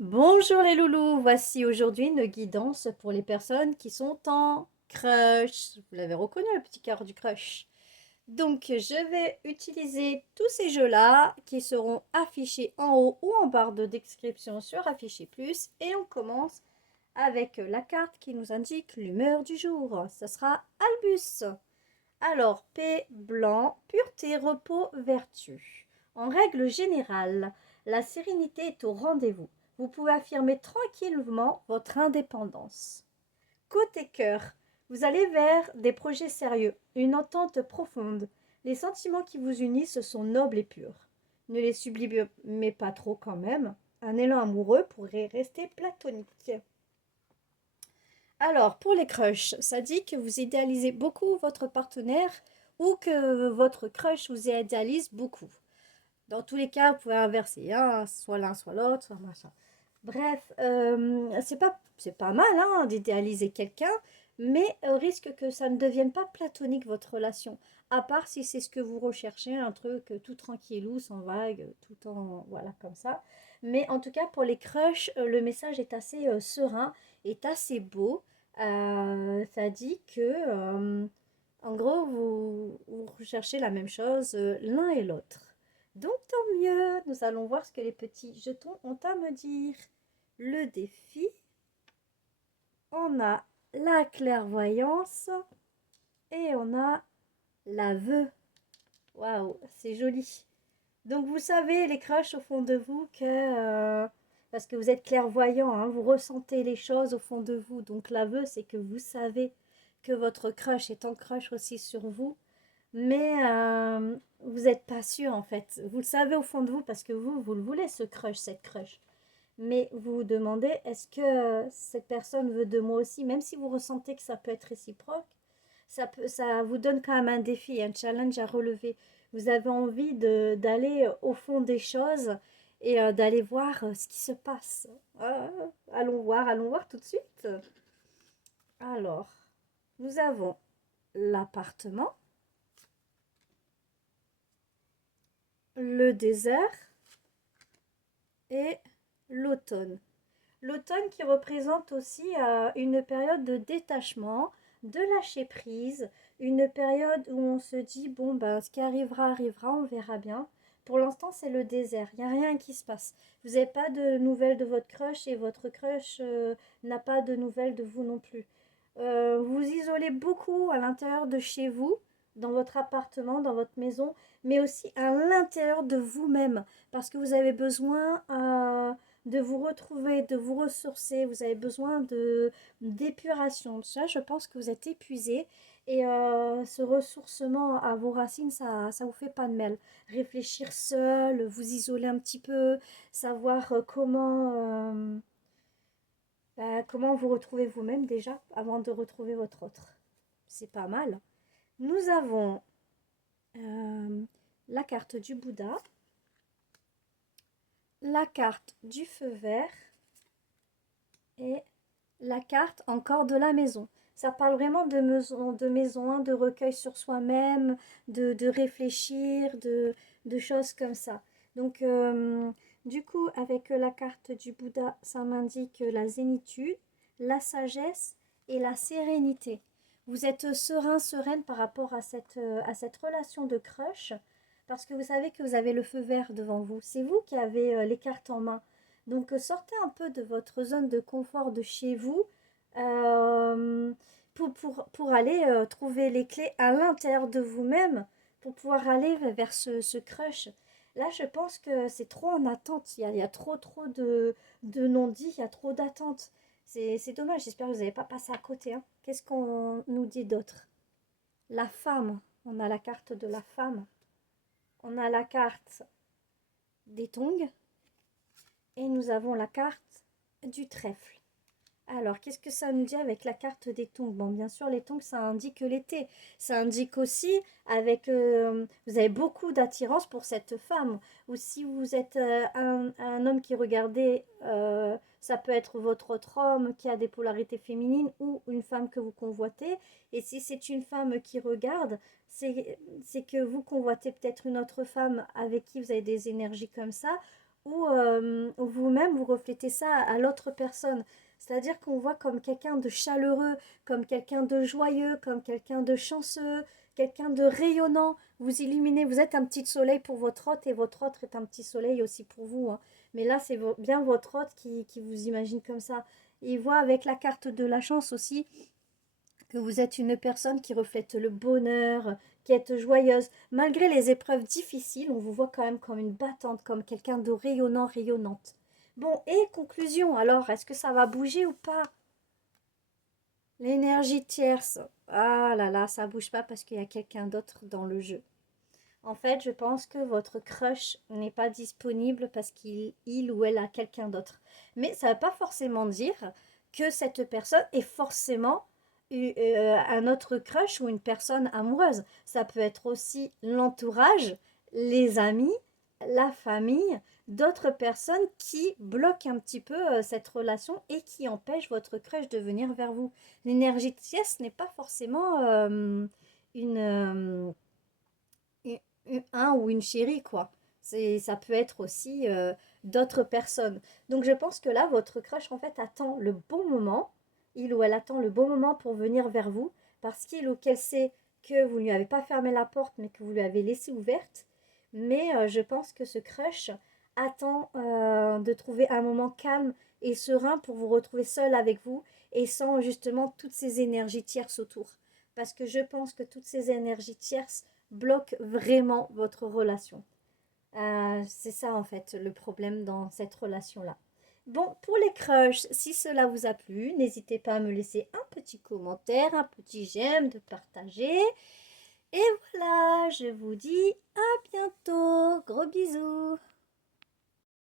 Bonjour les loulous, voici aujourd'hui une guidance pour les personnes qui sont en crush. Vous l'avez reconnu, le petit cœur du crush. Donc, je vais utiliser tous ces jeux-là qui seront affichés en haut ou en barre de description sur Afficher Plus. Et on commence avec la carte qui nous indique l'humeur du jour. Ce sera Albus. Alors, paix, blanc, pureté, repos, vertu. En règle générale, la sérénité est au rendez-vous. Vous pouvez affirmer tranquillement votre indépendance. Côté cœur, vous allez vers des projets sérieux, une entente profonde. Les sentiments qui vous unissent sont nobles et purs. Ne les sublimez pas trop quand même. Un élan amoureux pourrait rester platonique. Alors, pour les crushs, ça dit que vous idéalisez beaucoup votre partenaire ou que votre crush vous idéalise beaucoup. Dans tous les cas, vous pouvez inverser, hein, soit l'un, soit l'autre, soit machin. Bref, c'est pas mal hein, d'idéaliser quelqu'un, mais risque que ça ne devienne pas platonique votre relation. À part si c'est ce que vous recherchez, un truc tout tranquillou, sans vague, tout en voilà comme ça. Mais en tout cas, pour les crushs, le message est assez serein, est assez beau. Ça dit que, en gros, vous recherchez la même chose l'un et l'autre. Donc tant mieux, nous allons voir ce que les petits jetons ont à me dire. Le défi, on a la clairvoyance et on a l'aveu. Waouh, c'est joli. Donc vous savez, les crushs au fond de vous, parce que vous êtes clairvoyant, hein, vous ressentez les choses au fond de vous. Donc l'aveu, c'est que vous savez que votre crush est en crush aussi sur vous. Mais vous n'êtes pas sûr en fait. Vous le savez au fond de vous parce que vous le voulez, ce crush, cette crush. Mais vous vous demandez, est-ce que cette personne veut de moi aussi, même si vous ressentez que ça peut être réciproque, ça vous donne quand même un défi, un challenge à relever. Vous avez envie d'aller au fond des choses et d'aller voir ce qui se passe. Allons voir tout de suite. Alors, nous avons l'appartement, le désert et l'automne. L'automne qui représente aussi une période de détachement, de lâcher prise, une période où on se dit, bon, ben, ce qui arrivera, arrivera, on verra bien. Pour l'instant, c'est le désert, il n'y a rien qui se passe. Vous n'avez pas de nouvelles de votre crush et votre crush n'a pas de nouvelles de vous non plus. Vous isolez beaucoup à l'intérieur de chez vous, dans votre appartement, dans votre maison, mais aussi à l'intérieur de vous-même, parce que vous avez besoin de vous retrouver, de vous ressourcer, vous avez besoin de d'épuration. Ça, je pense que vous êtes épuisé et ce ressourcement à vos racines, ça vous fait pas de mal. Réfléchir seul, vous isoler un petit peu, savoir comment vous retrouvez vous-même déjà avant de retrouver votre autre. C'est pas mal. Nous avons euh, la carte du Bouddha, la carte du feu vert et la carte encore de la maison. Ça parle vraiment de maison, hein, de recueil sur soi-même, de réfléchir, de choses comme ça. Donc, du coup, avec la carte du Bouddha, ça m'indique la zénitude, la sagesse et la sérénité. Vous êtes serein, sereine par rapport à cette relation de crush, parce que vous savez que vous avez le feu vert devant vous. C'est vous qui avez les cartes en main. Donc sortez un peu de votre zone de confort de chez vous euh, pour aller trouver les clés à l'intérieur de vous-même pour pouvoir aller vers ce crush. Là, je pense que c'est trop en attente. Il y a trop de non-dits, il y a trop d'attentes. C'est dommage, j'espère que vous n'avez pas passé à côté, hein. Qu'est-ce qu'on nous dit d'autre? La femme, on a la carte de la femme. On a la carte des tongs et nous avons la carte du trèfle. Alors, qu'est-ce que ça nous dit avec la carte des tongs? Bon, bien sûr, les tongs, ça indique l'été. Ça indique aussi avec... vous avez beaucoup d'attirance pour cette femme. Ou si vous êtes un homme qui regardait, ça peut être votre autre homme qui a des polarités féminines ou une femme que vous convoitez. Et si c'est une femme qui regarde, c'est que vous convoitez peut-être une autre femme avec qui vous avez des énergies comme ça ou vous-même vous reflétez ça à l'autre personne. C'est-à-dire qu'on voit comme quelqu'un de chaleureux, comme quelqu'un de joyeux, comme quelqu'un de chanceux, quelqu'un de rayonnant. Vous illuminez, vous êtes un petit soleil pour votre hôte et votre hôte est un petit soleil aussi pour vous, hein. Mais là, c'est bien votre hôte qui vous imagine comme ça. Il voit avec la carte de la chance aussi que vous êtes une personne qui reflète le bonheur, qui est joyeuse. Malgré les épreuves difficiles, on vous voit quand même comme une battante, comme quelqu'un de rayonnant, rayonnante. Bon, et conclusion, alors, est-ce que ça va bouger ou pas? L'énergie tierce. Ah là là, ça bouge pas parce qu'il y a quelqu'un d'autre dans le jeu. En fait, je pense que votre crush n'est pas disponible parce qu'il ou elle a quelqu'un d'autre. Mais ça ne veut pas forcément dire que cette personne est forcément un autre crush ou une personne amoureuse. Ça peut être aussi l'entourage, les amis, la famille, d'autres personnes qui bloquent un petit peu cette relation et qui empêchent votre crush de venir vers vous. L'énergie de tierce n'est pas forcément une... un ou une chérie, quoi. Ça peut être aussi d'autres personnes. Donc je pense que là, votre crush, en fait, attend le bon moment. Il ou elle attend le bon moment pour venir vers vous, parce qu'il ou qu'elle sait que vous ne lui avez pas fermé la porte, mais que vous lui avez laissée ouverte. Mais je pense que ce crush attend de trouver un moment calme et serein pour vous retrouver seul avec vous et sans justement toutes ces énergies tierces autour. Parce que je pense que toutes ces énergies tierces bloque vraiment votre relation. C'est ça en fait le problème dans cette relation-là. Bon, pour les crushs, si cela vous a plu, n'hésitez pas à me laisser un petit commentaire, un petit j'aime, de partager. Et voilà, je vous dis à bientôt. Gros bisous.